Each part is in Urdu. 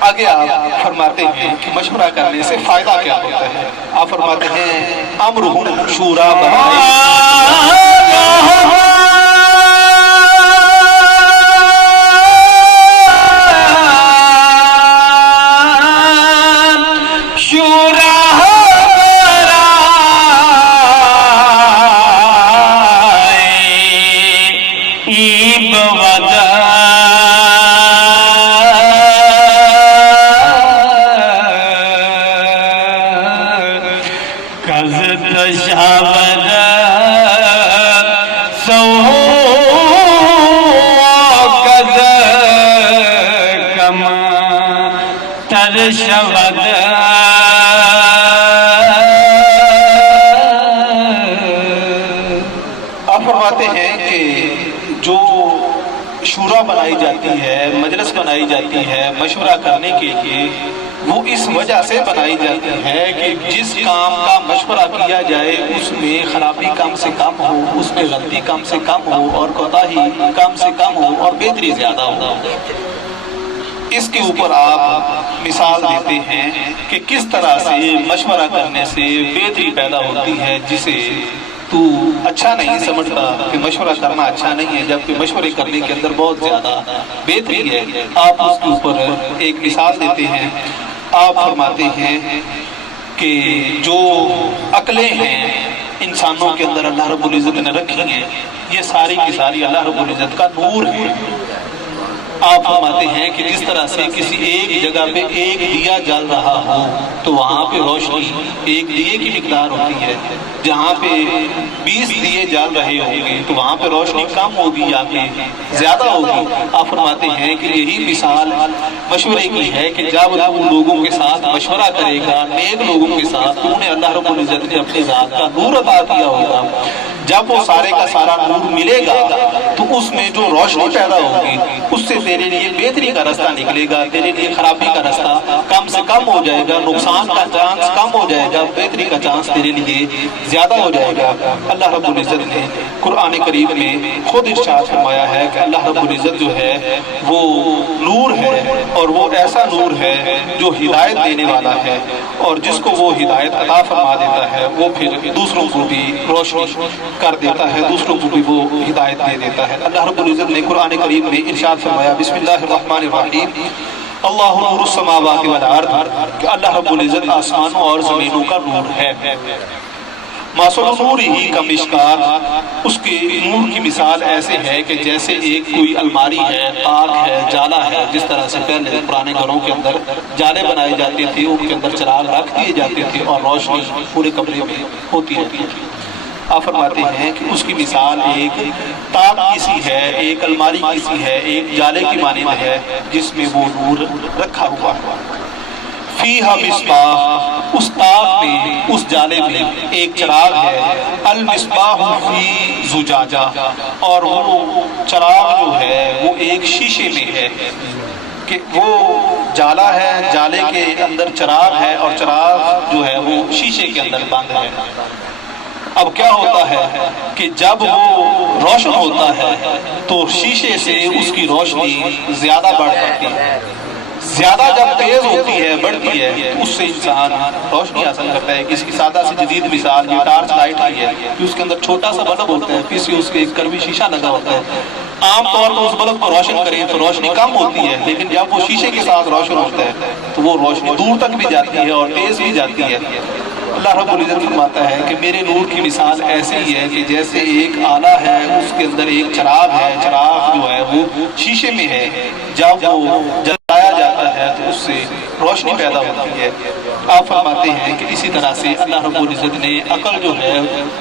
آگے آپ فرماتے ہیں کہ مشورہ کرنے سے فائدہ کیا ہوتا ہے. آپ فرماتے ہیں امرہم شورا بنائی جاتی ہے، مجلس بنائی جاتی ہے مشورہ کرنے کے لیے، وہ اس وجہ سے بنائی جاتی ہے کہ جس کام کا مشورہ کیا جائے اس میں خرابی کم سے کم ہو، اس میں غلطی کم سے کم ہو، اور کوتاہی کم سے کم ہو، اور بہتری زیادہ ہو. اس کے اوپر آپ مثال دیتے ہیں کہ کس طرح سے مشورہ کرنے سے بہتری پیدا ہوتی ہے، جسے تو اچھا نہیں سمجھتا کہ مشورہ کرنا اچھا نہیں ہے، جبکہ مشورے کرنے کے اندر بہت زیادہ بہتری ہے. آپ اس کے اوپر ایک مثال دیتے ہیں. آپ فرماتے ہیں کہ جو عقلیں ہیں انسانوں کے اندر اللہ رب العزت نے رکھی ہیں، یہ ساری کی ساری اللہ رب العزت کا نور ہے. آپ فرماتے ہیں کہ جس طرح سے کسی ایک جگہ پہ ایک دیا جل رہا ہو تو وہاں پہ روشنی ایک دیے کی مقدار ہوتی ہے، جہاں پہ 20 دیے جل رہے ہوں گے تو وہاں پہ روشنی کم ہوگی یا کہ زیادہ ہوگی. آپ فرماتے ہیں کہ یہی مثال مشورے کی ہے کہ جب وہ لوگوں کے ساتھ مشورہ کرے گا، نیک لوگوں کے ساتھ، انہیں اللہ رب العزت نے اپنی ذات کا نور عطا کیا ہوگا. جب وہ سارے کا سارا نور ملے گا تو اس میں جو روشنی پیدا ہوگی اس سے تیرے لیے بہتری کا رستہ نکلے گا، تیرے لیے خرابی کا رستہ کم سے کم ہو جائے گا، نقصان کا چانس کم ہو جائے گا، بہتری کا چانس تیرے لیے زیادہ ہو جائے گا. اللہ رب العزت نے قرآن کریم میں خود ارشاد فرمایا ہے کہ اللہ رب العزت جو ہے وہ نور ہے، اور وہ ایسا نور ہے جو ہدایت دینے والا ہے، اور جس کو وہ ہدایت عطا فرما دیتا ہے وہ پھر دوسروں کو بھی روشنی کر دیتا ہے، دوسروں کو بھی وہ ہدایت دے دیتا ہے. اللہ رب العزت نے قرآن کریم میں ارشاد فرمایا بسم اللہ الرحمن الرحیم اللہ نور السماوات والارض، کہ اللہ رب العزت آسمانوں اور زمینوں کا نور ہے. مثل نورہ کمشکات، اس کے نور کی مثال ایسے ہے کہ جیسے ایک کوئی الماری ہے، طاق ہے، جالا ہے. جس طرح سے پہلے پرانے گھروں کے اندر جالے بنائے جاتے تھے، ان کے اندر چراغ رکھ دیے جاتے تھے اور روشنی پورے کمرے میں ہوتی رہتی تھی. آپ فرماتے ہیں کہ اس کی مثال ایک طاق کی سی ہے، ایک الماری کی سی ہے، ایک جالے کی مانند ہے جس میں وہ نور رکھا ہوا ہے. فیہا مصباح، اس طاق میں، اس جالے میں ایک چراغ ہے. المصباح فی زجاجہ، اور وہ چراغ جو ہے وہ ایک شیشے میں ہے، کہ وہ جالا ہے، جالے کے اندر چراغ ہے، اور چراغ جو ہے وہ شیشے کے اندر بند ہے. اب کیا ہوتا ہے کہ جب وہ روشن ہوتا ہے تو شیشے سے اس کی روشنی زیادہ بڑھ جاتی ہے. زیادہ جب تیز ہوتی ہے، بڑھتی ہے، اس سے انسان روشنی حاصل کرتا ہے. اس کی سادہ سی جدید مثال یہ ٹارچ لائٹ کی ہے کہ اس کے اندر چھوٹا سا بلب ہوتا ہے، پیچھے اس کے ایک کڑوی شیشہ لگا ہوتا ہے. عام طور پر اس بلب کو روشن کریں تو روشنی کم ہوتی ہے، لیکن جب وہ شیشے کے ساتھ روشن ہوتا ہے تو وہ روشنی دور تک بھی جاتی ہے اور تیز بھی جاتی ہے. اللہ رب العزت فرماتا ہے کہ میرے نور کی مثال ایسی ہی ہے کہ جیسے ایک آلہ ہے، اس کے اندر ایک چراغ ہے، چراغ جو ہے وہ شیشے میں ہے، جب وہ جلایا جاتا ہے تو اس سے روشنی پیدا ہوتی ہے. آپ فرماتے ہیں کہ اسی طرح سے اللہ رب العزت نے عقل جو ہے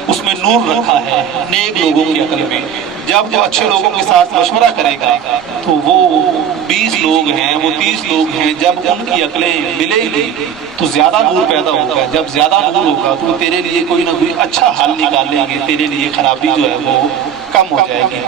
اس میں نور رکھا ہے، نیک لوگوں کی عقل میں. جب وہ اچھے لوگوں کے ساتھ مشورہ کرے گا تو وہ 20 لوگ ہیں، وہ 30 لوگ ہیں، جب ان کی عقلیں ملے گی تو زیادہ نور پیدا ہوگا. جب زیادہ نور ہوگا تو تیرے لیے کوئی نہ کوئی اچھا حل نکالیں گے، تیرے لیے خرابی جو ہے وہ کم ہو جائے گی.